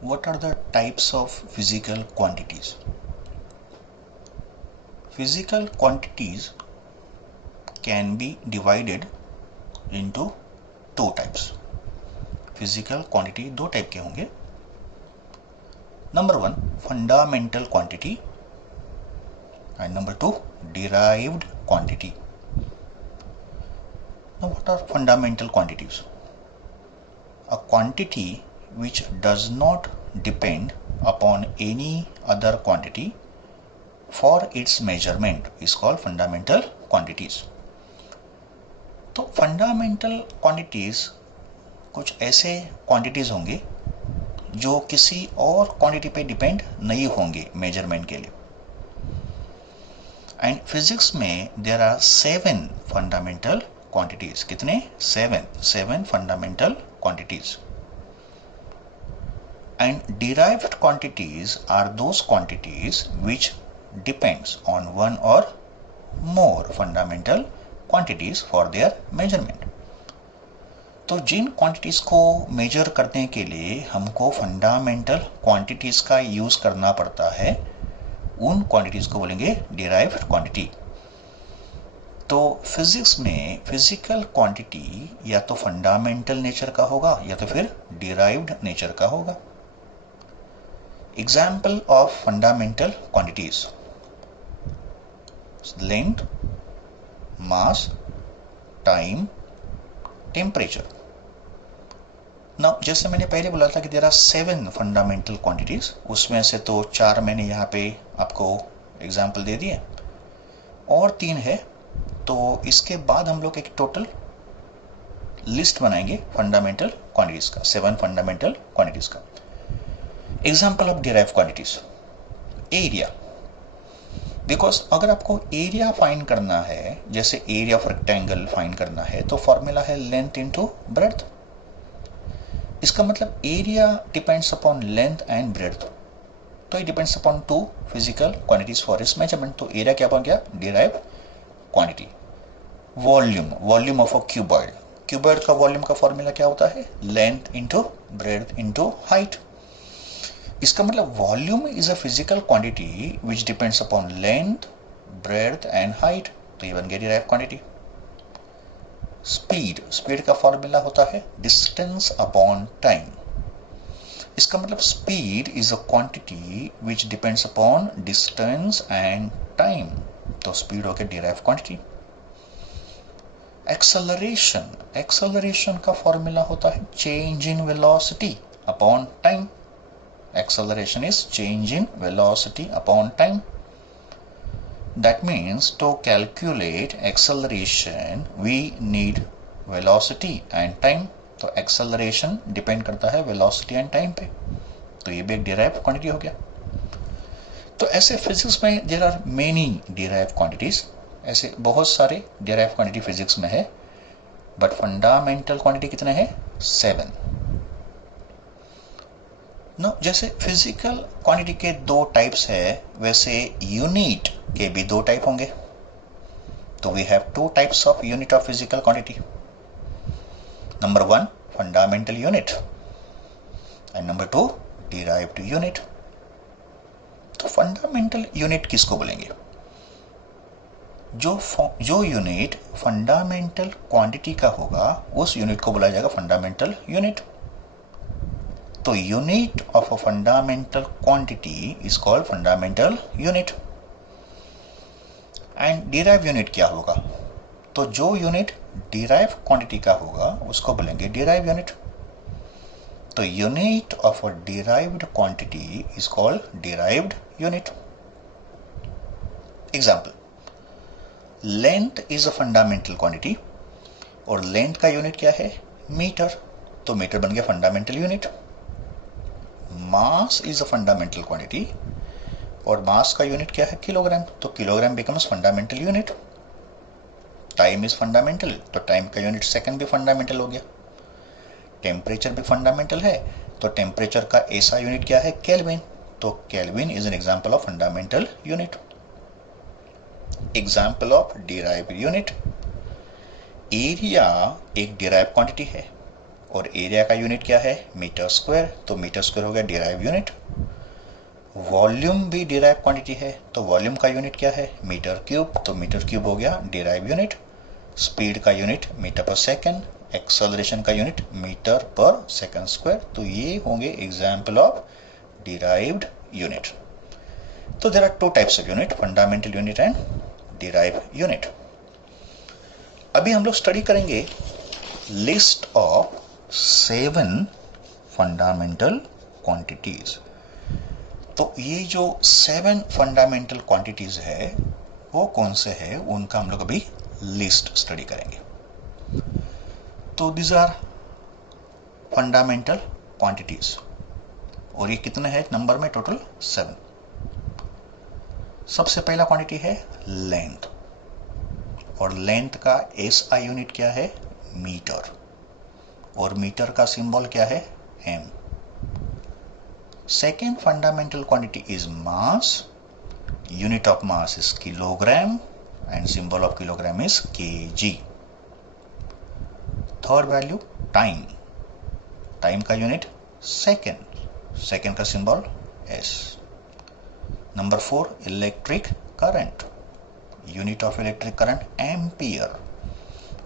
What are the types of physical quantities? Physical quantities can be divided into two types. Physical quantity दो type के होंगे. Number one, fundamental quantity, and number two, derived quantity. Now, what are fundamental quantities? A quantity which does not depend upon any other quantity for its measurement is called fundamental quantities. तो fundamental quantities कुछ ऐसे quantities होंगे जो किसी और quantity पे depend नहीं होंगे मेजरमेंट के लिए. एंड फिजिक्स में देयर आर 7 फंडामेंटल क्वांटिटीज. कितने? 7 fundamental quantities. And derived quantities are those quantities which depends on one or more fundamental quantities for their measurement. तो जिन क्वांटिटीज को मेजर करने के लिए हमको फंडामेंटल क्वांटिटीज का यूज करना पड़ता है, उन क्वांटिटीज को बोलेंगे डिराइव्ड क्वांटिटी. तो फिजिक्स में फिजिकल क्वांटिटी या तो फंडामेंटल नेचर का होगा या तो फिर डिराइव्ड नेचर का होगा. Example of fundamental quantities: length, mass, time, temperature. Now जैसे मैंने पहले बोला था कि देयर आर 7 फंडामेंटल क्वांटिटीज, उसमें से तो 4 मैंने यहाँ पे आपको एग्जाम्पल दे दिए और 3 है. तो इसके बाद हम लोग एक टोटल लिस्ट बनाएंगे फंडामेंटल क्वांटिटीज का, 7 फंडामेंटल क्वांटिटीज का. Example of derive quantities: area. Because अगर आपको एरिया फाइंड करना है, जैसे एरिया ऑफ रेक्टेंगल फाइंड करना है, तो फॉर्मूला है लेंथ इनटू ब्रेड्थ. इसका मतलब area depends upon length and breadth. तो it depends upon 2 physical quantities for इस मेजरमेंट. तो एरिया क्या बन गया? Derive quantity. Volume, volume of a cuboid. Cuboid का वॉल्यूम का फॉर्मूला क्या होता है? Length into breadth into height. इसका मतलब volume is a physical quantity which depends upon length, breadth and height. तो ये बन गया डिराइव क्वांटिटी. स्पीड, स्पीड का फॉर्मूला होता है डिस्टेंस अपॉन टाइम. इसका मतलब speed is a quantity which depends upon distance and time. तो स्पीड हो गया डिराइव क्वांटिटी. एक्सेलरेशन, एक्सेलरेशन का फॉर्मूला होता है change in velocity upon time. Acceleration is change in velocity upon time. That means to calculate acceleration we need velocity and time. तो acceleration depend करता है velocity and time पे. तो ये भी एक derived quantity हो गया. तो ऐसे फिजिक्स में there are many derived quantities. ऐसे बहुत सारे derived quantity फिजिक्स में है. But fundamental quantity कितने हैं? 7. नो जैसे फिजिकल क्वांटिटी के 2 टाइप्स है, वैसे यूनिट के भी 2 टाइप होंगे. तो we have 2 types of unit of physical quantity. Number 1 fundamental unit and number 2 derived unit. तो फंडामेंटल यूनिट किसको बोलेंगे? जो यूनिट फंडामेंटल क्वांटिटी का होगा उस यूनिट को बोला जाएगा फंडामेंटल यूनिट. तो unit of a fundamental quantity is called fundamental unit. And derive unit क्या होगा? तो जो यूनिट डिराइव क्वांटिटी का होगा उसको बोलेंगे डिराइव यूनिट. तो unit of a derived quantity is called derived unit. Example: length is a fundamental quantity और लेंथ का यूनिट क्या है? मीटर. तो मीटर बन गया fundamental unit. Mass is a fundamental quantity और मास का यूनिट क्या है? किलोग्राम. तो kilogram becomes fundamental unit. Time is fundamental, तो टाइम का यूनिट सेकंड भी फंडामेंटल हो गया. टेम्परेचर भी फंडामेंटल है, तो टेम्परेचर का ऐसा यूनिट क्या है? केल्विन. तो kelvin is an example of fundamental unit. Example of derived unit: area एक डिराइव क्वांटिटी है और एरिया का यूनिट क्या है, मीटर स्क्वायर, तो मीटर स्क्वायर हो गया डिराइव यूनिट। वॉल्यूम भी डिराइव क्वांटिटी है, तो वॉल्यूम का यूनिट क्या है, मीटर क्यूब, तो मीटर क्यूब हो गया डिराइव यूनिट। स्पीड का यूनिट मीटर पर सेकेंड, एक्सेलरेशन का यूनिट मीटर पर सेकेंड स्क्वायर, तो ये होंगे एग्जाम्पल ऑफ डिराइव्ड यूनिट। तो there are two types of unit, fundamental unit and derive unit. अभी हम लोग स्टडी करेंगे लिस्ट ऑफ 7 फंडामेंटल क्वांटिटीज। तो ये जो 7 फंडामेंटल क्वांटिटीज है वो कौन से है, उनका हम लोग अभी लिस्ट स्टडी करेंगे। तो दिस आर फंडामेंटल क्वांटिटीज, और ये कितने हैं नंबर में, टोटल 7। सबसे पहला क्वांटिटी है लेंथ, और लेंथ का एसआई यूनिट क्या है, मीटर, और मीटर का सिंबल क्या है, M. Second fundamental quantity is mass, unit of mass is kilogram and symbol of kilogram is KG. Third value time, time का यूनिट सेकेंड, सेकेंड का symbol S. Number 4 electric current, unit of electric current ampere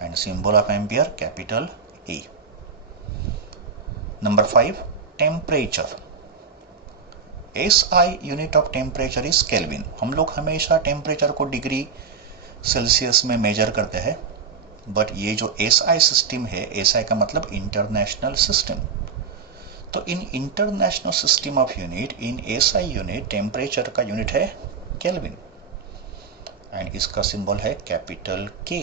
and symbol of ampere capital A. Number 5 temperature, SI unit of temperature is kelvin. हम लोग हमेशा temperature को degree Celsius में major करते हैं, but ये जो एसआई सिस्टम है, एसआई का मतलब इंटरनेशनल सिस्टम, तो in international system of unit, in SI unit temperature का यूनिट है केल्विन एंड इसका सिंबल है कैपिटल के।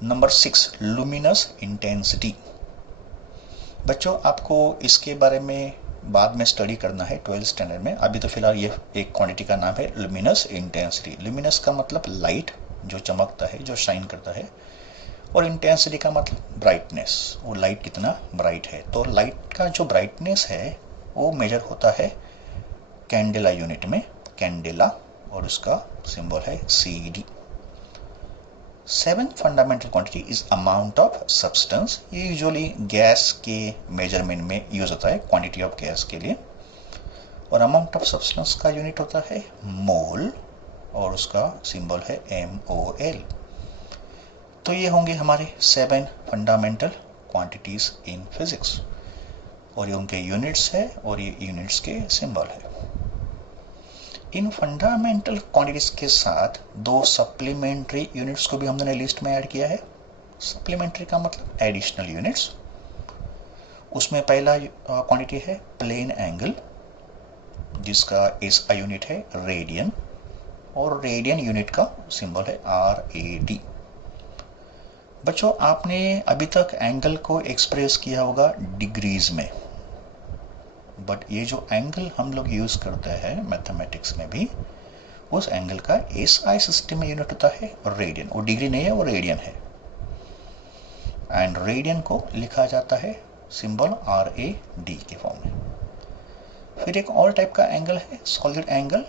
Number 6 luminous intensity. बच्चों आपको इसके बारे में बाद में स्टडी करना है 12th स्टैंडर्ड में, अभी तो फिलहाल ये एक क्वांटिटी का नाम है लुमिनस इंटेंसिटी। लुमिनस का मतलब लाइट, जो चमकता है, जो शाइन करता है, और इंटेंसिटी का मतलब ब्राइटनेस, वो लाइट कितना ब्राइट है। तो लाइट का जो ब्राइटनेस है वो मेजर होता है कैंडेला यूनिट में, कैंडेला, और उसका सिंबल है CD। 7th fundamental quantity is amount of substance, ये यूजुअली गैस के मेजरमेंट में यूज होता है, क्वांटिटी ऑफ गैस के लिए, और अमाउंट ऑफ सब्सटेंस का यूनिट होता है मोल, और उसका सिंबल है MOL। तो ये होंगे हमारे 7 फंडामेंटल क्वांटिटीज इन फिजिक्स, और ये उनके यूनिट्स है और ये यूनिट्स के सिंबल है। इन फंडामेंटल क्वांटिटीज के साथ 2 सप्लीमेंट्री यूनिट्स को भी हमने लिस्ट में ऐड किया है। सप्लीमेंट्री का मतलब एडिशनल यूनिट्स। उसमें पहला क्वांटिटी है प्लेन एंगल, जिसका एसआई यूनिट है रेडियन, और रेडियन यूनिट का सिंबल है RAD। बच्चों आपने अभी तक एंगल को एक्सप्रेस किया होगा डिग्रीज में, बट ये जो एंगल हम लोग यूज करते हैं मैथमेटिक्स में भी, उस एंगल का एसआई सिस्टम में यूनिट होता है रेडियन। वो डिग्री नहीं है, वो रेडियन है, एंड रेडियन को लिखा जाता है सिंबल RAD के फॉर्म में। फिर एक और टाइप का एंगल है सॉलिड एंगल,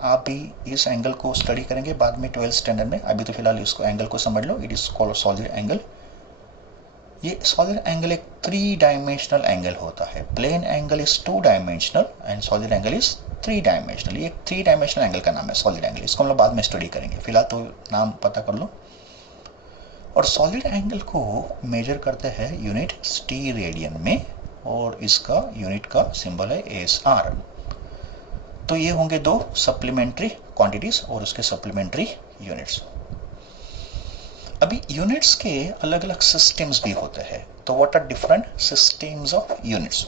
आप भी इस एंगल को स्टडी करेंगे बाद में 12th स्टैंडर्ड में, अभी तो फिलहाल इसको एंगल को समझ लो, it is called solid angle. ये सॉलिड एंगल एक 3 डायमेंशनल एंगल होता है। Plane angle is 2 dimensional and solid angle is 3 dimensional. ये 3 डायमेंशनल एंगल का नाम है सॉलिड एंगल, इसको हम लोग बाद में स्टडी करेंगे, फिलहाल तो नाम पता कर लो। और सॉलिड एंगल को मेजर करते हैं यूनिट स्टीरेडियन में, और इसका यूनिट का सिंबल है SR। तो ये होंगे 2 सप्लीमेंट्री क्वांटिटीज और उसके सप्लीमेंट्री यूनिट्स। अभी यूनिट्स के अलग अलग सिस्टम्स भी होते हैं, तो what are different systems of units.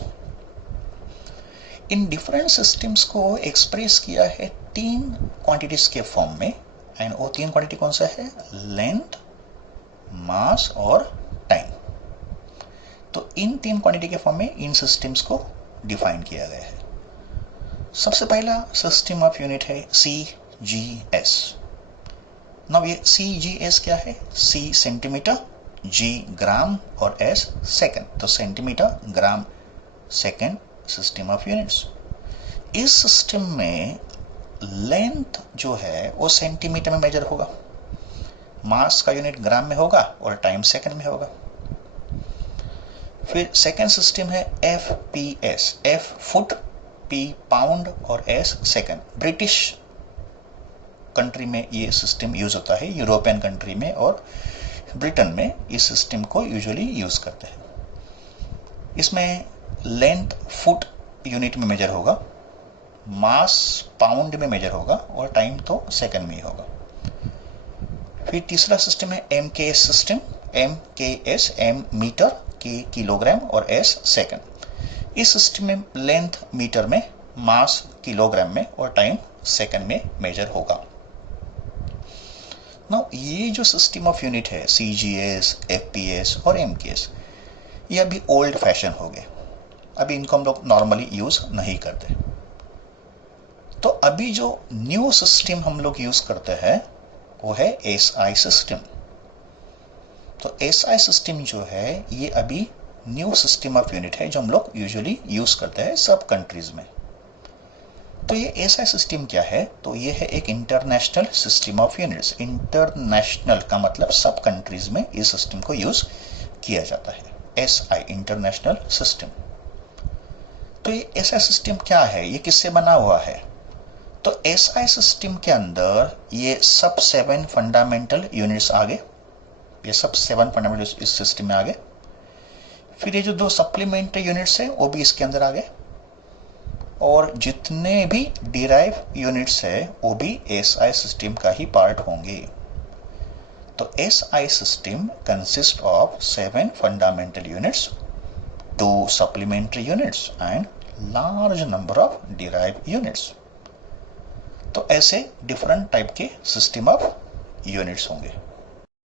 इन डिफरेंट सिस्टम्स को एक्सप्रेस किया है 3 क्वांटिटीज के फॉर्म में, एंड वो 3 क्वांटिटी कौन सा है, लेंथ, मास और टाइम। तो इन 3 क्वांटिटी के फॉर्म में इन सिस्टम्स को डिफाइन किया गया है। सबसे पहला सिस्टम ऑफ यूनिट है CGS। नाउ ये CGS क्या है, C सेंटीमीटर, G ग्राम और S सेकंड, तो centimetre, gram, second system of units. इस सिस्टम में लेंथ जो है वो सेंटीमीटर में मेजर होगा, मास का यूनिट ग्राम में होगा और टाइम सेकंड में होगा। फिर सेकेंड सिस्टम है FPS, F foot, P pound और S सेकेंड। ब्रिटिश कंट्री में ये सिस्टम यूज होता है, यूरोपियन कंट्री में और ब्रिटेन में इस सिस्टम को यूजुअली यूज करते हैं। इसमें लेंथ फुट यूनिट में मेजर होगा, मास पाउंड में मेजर होगा और टाइम तो सेकंड में ही होगा। फिर तीसरा सिस्टम है MKS system, MKS M meter, K kilogram और S सेकंड। इस सिस्टम में लेंथ मीटर में, मास किलोग्राम में और टाइम सेकंड में मेजर होगा। नाउ ये जो सिस्टम ऑफ यूनिट है CGS, FPS और MKS, ये अभी ओल्ड फैशन हो गए, अभी इनको हम लोग नॉर्मली यूज नहीं करते। तो अभी जो न्यू सिस्टम हम लोग यूज करते हैं वो है SI सिस्टम। तो SI सिस्टम जो है ये अभी न्यू सिस्टम ऑफ यूनिट है जो हम लोग यूजुअली यूज करते हैं सब कंट्रीज में। तो ये SI सिस्टम क्या है? तो ये है एक international system of units. International का मतलब सब कंट्रीज में इस सिस्टम को यूज किया जाता है, SI इंटरनेशनल सिस्टम। तो ये SI सिस्टम क्या है, ये किससे बना हुआ है? तो SI सिस्टम के अंदर ये सब 7 फंडामेंटल यूनिट्स आ गए, ये सब 7 फंडामेंटल इस सिस्टम में आ गए। फिर ये जो 2 सप्लीमेंट्री यूनिट्स है वो भी इसके अंदर आ गए, और जितने भी डिराइव यूनिट्स है वो भी SI सिस्टम का ही पार्ट होंगे। तो SI system consist of 7 fundamental units, 2 supplementary units and large number of derive units. तो ऐसे डिफरेंट टाइप के सिस्टम ऑफ यूनिट्स होंगे।